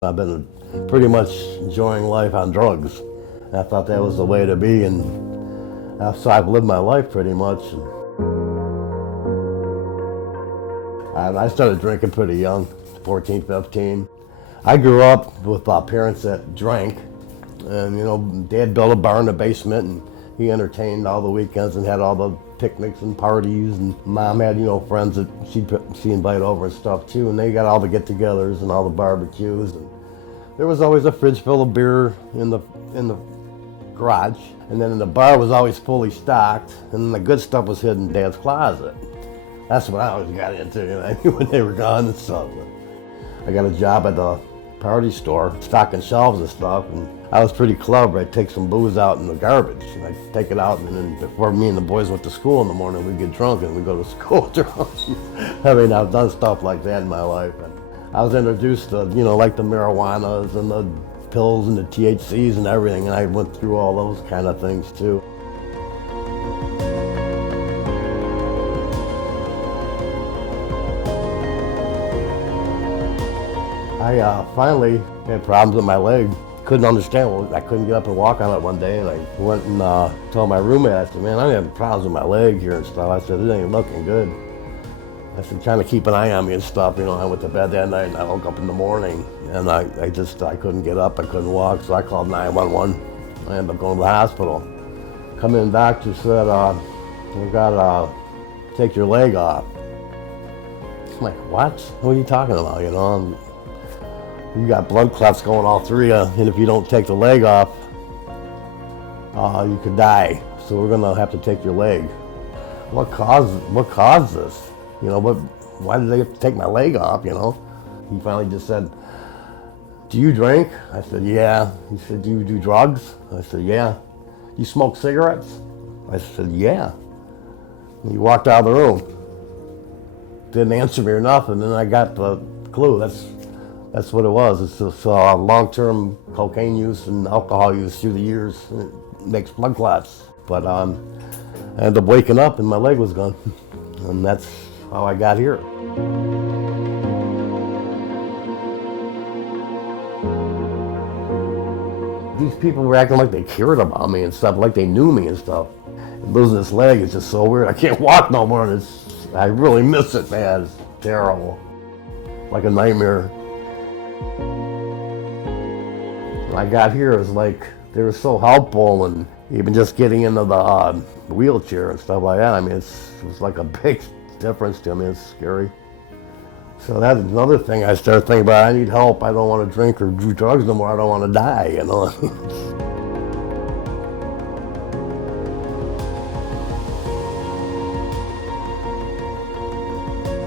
I've been pretty much enjoying life on drugs. I thought that was the way to be, and so I've lived my life pretty much. I started drinking pretty young, 14, 15. I grew up with parents that drank, and Dad built a bar in the basement, and he entertained all the weekends and had all the picnics and parties, and Mom had, friends that she invited over and stuff too, and they got all the get-togethers and all the barbecues. And there was always a fridge full of beer in the garage, and then the bar was always fully stocked, and the good stuff was hidden in Dad's closet. That's what I always got into, when they were gone and stuff. I got a job at the party store, stocking shelves and stuff, and I was pretty clever. I'd take some booze out in the garbage, and I'd take it out, and then before me and the boys went to school in the morning, we'd get drunk and we'd go to school drunk. I've done stuff like that in my life. And I was introduced to, like the marijuanas and the pills and the THCs and everything, and I went through all those kind of things too. I finally had problems with my leg. Couldn't understand. Well, I couldn't get up and walk on it one day, and I went and told my roommate, I said, man, I'm having problems with my leg here and stuff. I said, it ain't looking good. I said, trying to keep an eye on me and stuff. I went to bed that night and I woke up in the morning, and I couldn't get up, I couldn't walk, so I called 911. I ended up going to the hospital. Come in, doctor said, we gotta take your leg off. I'm like, what? What are you talking about, You got blood clots going all through you, and if you don't take the leg off, you could die. So we're gonna have to take your leg. What caused this? Why did they have to take my leg off, He finally just said, do you drink? I said, yeah. He said, do you do drugs? I said, yeah. You smoke cigarettes? I said, yeah. And he walked out of the room. Didn't answer me or nothing, and I got the clue. That's what it was. It's just long-term cocaine use and alcohol use through the years. It makes blood clots. But I ended up waking up and my leg was gone. And that's how I got here. These people were acting like they cared about me and stuff, like they knew me and stuff. And losing this leg is just so weird. I can't walk no more, and I really miss it, man. It's terrible. Like a nightmare. When I got here, it was like they were so helpful, and even just getting into the wheelchair and stuff like that. It was like a big difference to me. It's scary. So that's another thing I started thinking about. I need help. I don't want to drink or do drugs no more. I don't want to die,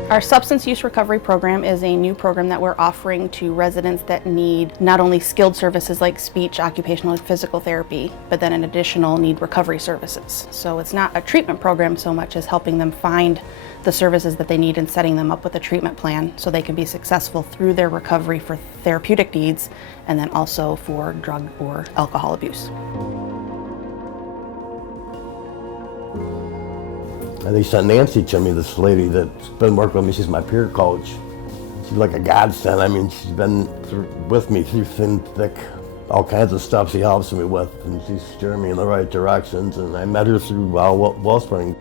Our substance use recovery program is a new program that we're offering to residents that need not only skilled services like speech, occupational, and physical therapy, but then in additional need recovery services. So it's not a treatment program so much as helping them find the services that they need and setting them up with a treatment plan so they can be successful through their recovery for therapeutic needs and then also for drug or alcohol abuse. They sent Nancy to me, this lady that's been working with me. She's my peer coach. She's like a godsend. She's been with me through thin, thick, all kinds of stuff she helps me with, and she's steering me in the right directions, and I met her through Wellspring.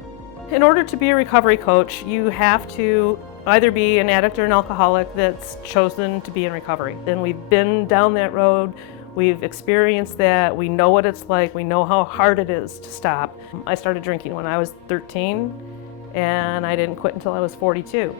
In order to be a recovery coach, you have to either be an addict or an alcoholic that's chosen to be in recovery. And we've been down that road. We've experienced that. We know what it's like. We know how hard it is to stop. I started drinking when I was 13, and I didn't quit until I was 42.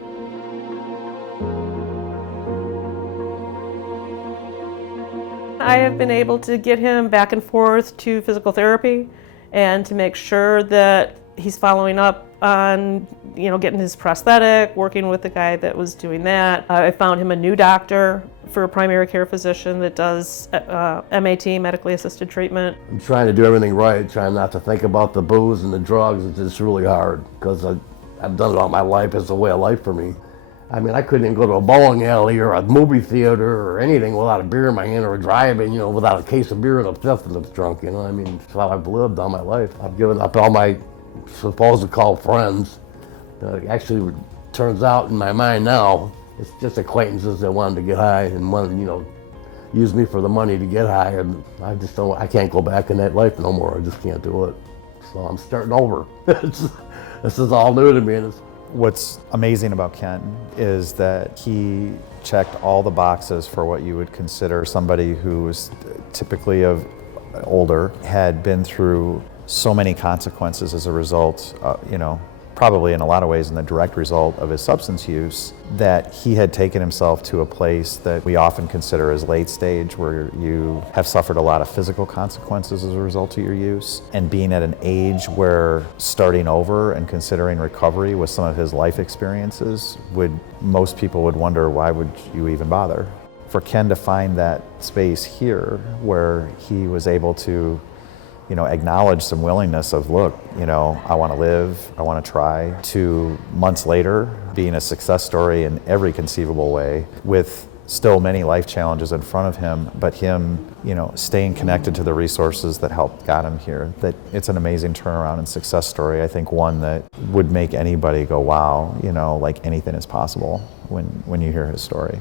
I have been able to get him back and forth to physical therapy and to make sure that he's following up on, getting his prosthetic, working with the guy that was doing that. I found him a new doctor for a primary care physician that does MAT, medically assisted treatment. I'm trying to do everything right, trying not to think about the booze and the drugs. It's just really hard because I've done it all my life. It's a way of life for me. I couldn't even go to a bowling alley or a movie theater or anything without a beer in my hand or driving, without a case of beer and a fifth and it's drunk, It's how I've lived all my life. I've given up all my supposed to call friends. Actually, turns out in my mind now, it's just acquaintances that wanted to get high and wanted, use me for the money to get high, and I can't go back in that life no more. I just can't do it. So I'm starting over. This is all new to me. What's amazing about Ken is that he checked all the boxes for what you would consider somebody who was typically older, had been through so many consequences as a result, probably in a lot of ways in the direct result of his substance use, that he had taken himself to a place that we often consider as late stage, where you have suffered a lot of physical consequences as a result of your use, and being at an age where starting over and considering recovery with some of his life experiences most people would wonder, why would you even bother? For Ken to find that space here where he was able to acknowledge some willingness of, look, I want to live, I want to try, to months later being a success story in every conceivable way, with still many life challenges in front of him, but him, staying connected to the resources that got him here. That it's an amazing turnaround and success story. I think one that would make anybody go, wow, like anything is possible when you hear his story.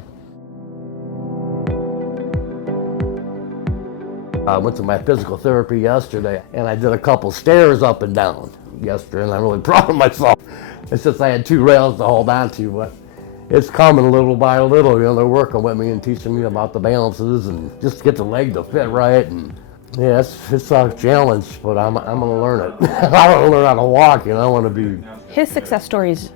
I went to my physical therapy yesterday, and I did a couple stairs up and down yesterday, and I'm really proud of myself. It's just I had 2 rails to hold on to, but it's coming little by little. They're working with me and teaching me about the balances and just to get the leg to fit right. And yeah, it's a challenge, but I'm gonna learn it. I want to learn how to walk, I want to be. His success story is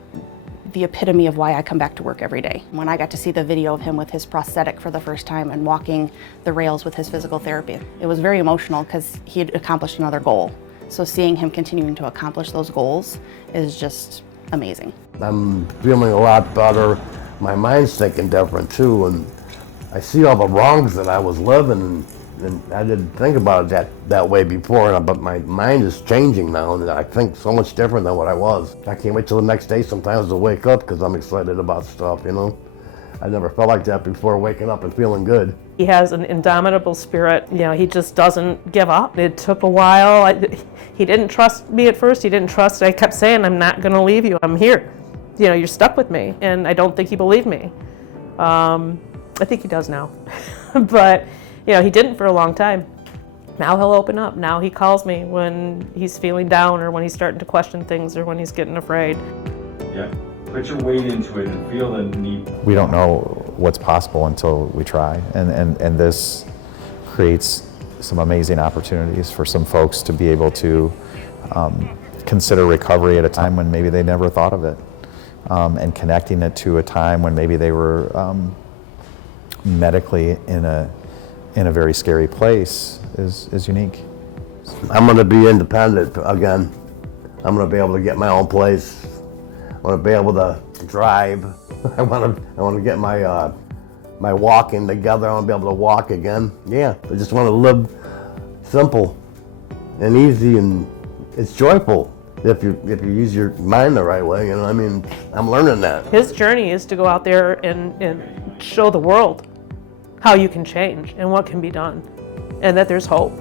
the epitome of why I come back to work every day. When I got to see the video of him with his prosthetic for the first time and walking the rails with his physical therapy, it was very emotional because he had accomplished another goal. So seeing him continuing to accomplish those goals is just amazing. I'm feeling a lot better. My mind's thinking different too, and I see all the wrongs that I was living, and I didn't think about it that way before, but my mind is changing now, and I think so much different than what I was. I can't wait till the next day sometimes to wake up because I'm excited about stuff, I never felt like that before, waking up and feeling good. He has an indomitable spirit. He just doesn't give up. It took a while. He didn't trust me at first. I kept saying, I'm not going to leave you. I'm here. You're stuck with me. And I don't think he believed me. I think he does now. But, he didn't for a long time. Now he'll open up. Now he calls me when he's feeling down or when he's starting to question things or when he's getting afraid. Yeah. Put your weight into it and feel the need. We don't know what's possible until we try, and this creates some amazing opportunities for some folks to be able to consider recovery at a time when maybe they never thought of it, and connecting it to a time when maybe they were medically in a very scary place is unique. I'm going to be independent again. I'm going to be able to get my own place. I want to be able to drive. I want to get my walking together. I want to be able to walk again. Yeah, I just want to live simple and easy, and it's joyful if you use your mind the right way. I'm learning that. His journey is to go out there and show the world how you can change and what can be done, and that there's hope.